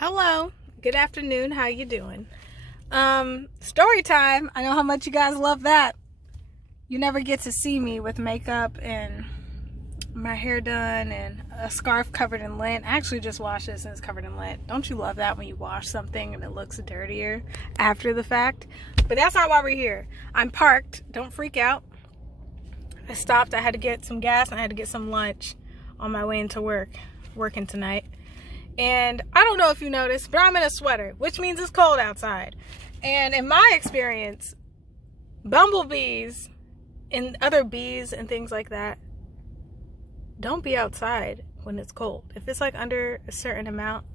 Hello, good afternoon, how you doing? Story time. I know how much you guys love that. You never get to see me with makeup and my hair done and a scarf covered in lint. I actually just washed this and it's covered in lint. Don't you love that when you wash something and it looks dirtier after the fact? But that's not why we're here. I'm parked, don't freak out. I stopped, I had to get some gas and I had to get some lunch on my way into working tonight. And I don't know if you noticed, but I'm in a sweater, which means it's cold outside. And in my experience, bumblebees and other bees and things like that don't be outside when it's cold. If it's like under a certain amount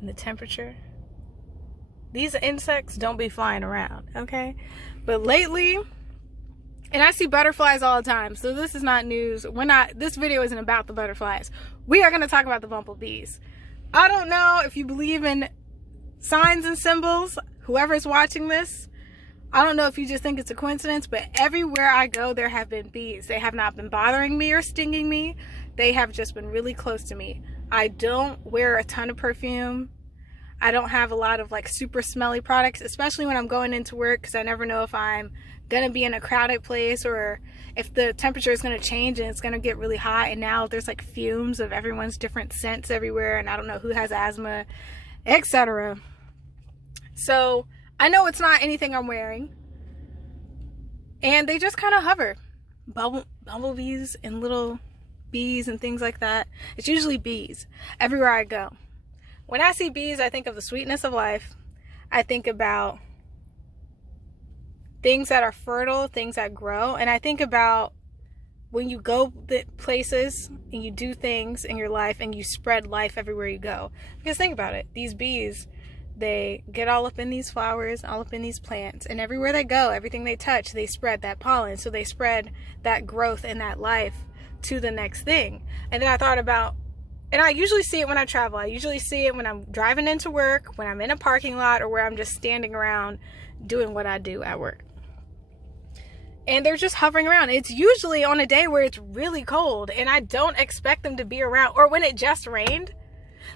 in the temperature, these insects don't be flying around, okay? But lately, and I see butterflies all the time, so this is not news. This video isn't about the butterflies. We are gonna talk about the bumblebees. I don't know if you believe in signs and symbols, whoever's watching this. I don't know if you just think it's a coincidence, but everywhere I go, there have been bees. They have not been bothering me or stinging me. They have just been really close to me. I don't wear a ton of perfume. I don't have a lot of like super smelly products, especially when I'm going into work, because I never know if I'm gonna be in a crowded place or if the temperature is going to change and it's going to get really hot, and now there's like fumes of everyone's different scents everywhere, and I don't know who has asthma, etc. So I know it's not anything I'm wearing, and they just kind of hover. Bumblebees and little bees and things like that. It's usually bees everywhere I go. When I see bees, I think of the sweetness of life. I think about things that are fertile, things that grow, and I think about when you go places and you do things in your life and you spread life everywhere you go. Because think about it, these bees, they get all up in these flowers, all up in these plants, and everywhere they go, everything they touch, they spread that pollen, so they spread that growth and that life to the next thing. And then I thought about, and I usually see it when I travel. I usually see it when I'm driving into work, when I'm in a parking lot, or where I'm just standing around doing what I do at work. And they're just hovering around. It's usually on a day where it's really cold and I don't expect them to be around, or when it just rained.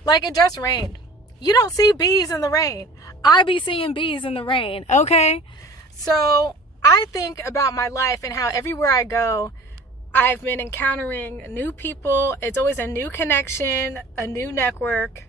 Like it just rained. You don't see bees in the rain. I be seeing bees in the rain, okay? So I think about my life and how everywhere I go, I've been encountering new people. It's always a new connection, a new network.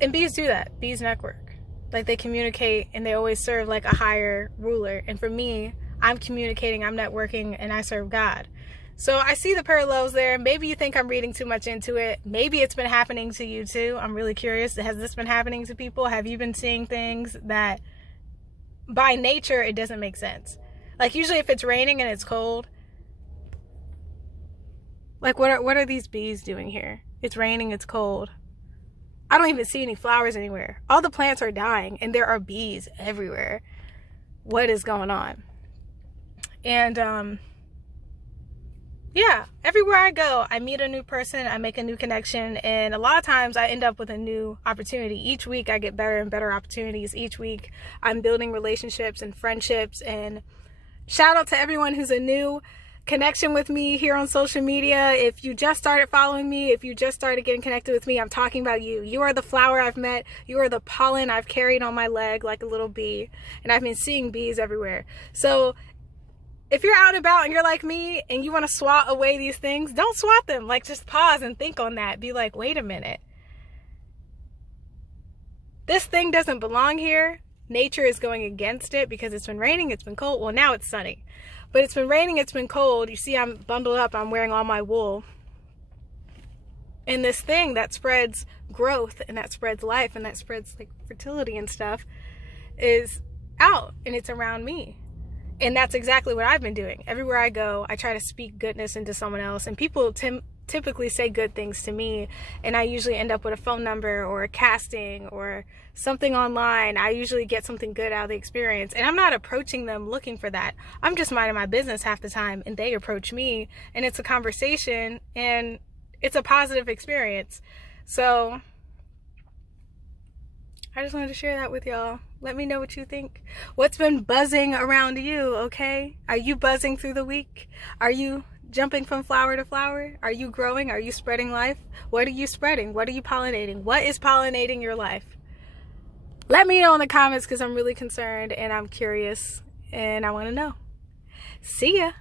And bees do that. Bees network. Like they communicate and they always serve like a higher ruler. And for me, I'm communicating, I'm networking, and I serve God. So I see the parallels there. Maybe you think I'm reading too much into it. Maybe it's been happening to you too. I'm really curious. Has this been happening to people? Have you been seeing things that by nature, it doesn't make sense? Like usually if it's raining and it's cold, like what are these bees doing here? It's raining, it's cold. I don't even see any flowers anywhere. All the plants are dying and there are bees everywhere. What is going on? And yeah, everywhere I go, I meet a new person, I make a new connection, and a lot of times I end up with a new opportunity. Each week I get better and better opportunities. Each week I'm building relationships and friendships, and shout out to everyone who's a new connection with me here on social media. If you just started following me, if you just started getting connected with me, I'm talking about you. You are the flower I've met. You are the pollen I've carried on my leg like a little bee, and I've been seeing bees everywhere. So if you're out and about and you're like me and you want to swat away these things, don't swat them. Like, just pause and think on that. Be like, wait a minute. This thing doesn't belong here. Nature is going against it because it's been raining, it's been cold. Well, now it's sunny. But it's been raining, it's been cold. You see I'm bundled up, I'm wearing all my wool. And this thing that spreads growth and that spreads life and that spreads like fertility and stuff is out and it's around me. And that's exactly what I've been doing. Everywhere I go, I try to speak goodness into someone else. And people typically say good things to me. And I usually end up with a phone number or a casting or something online. I usually get something good out of the experience. And I'm not approaching them looking for that. I'm just minding my business half the time. And they approach me. And it's a conversation. And it's a positive experience. So I just wanted to share that with y'all. Let me know what you think. What's been buzzing around you, okay? Are you buzzing through the week? Are you jumping from flower to flower? Are you growing? Are you spreading life? What are you spreading? What are you pollinating? What is pollinating your life? Let me know in the comments, because I'm really concerned and I'm curious and I want to know. See ya.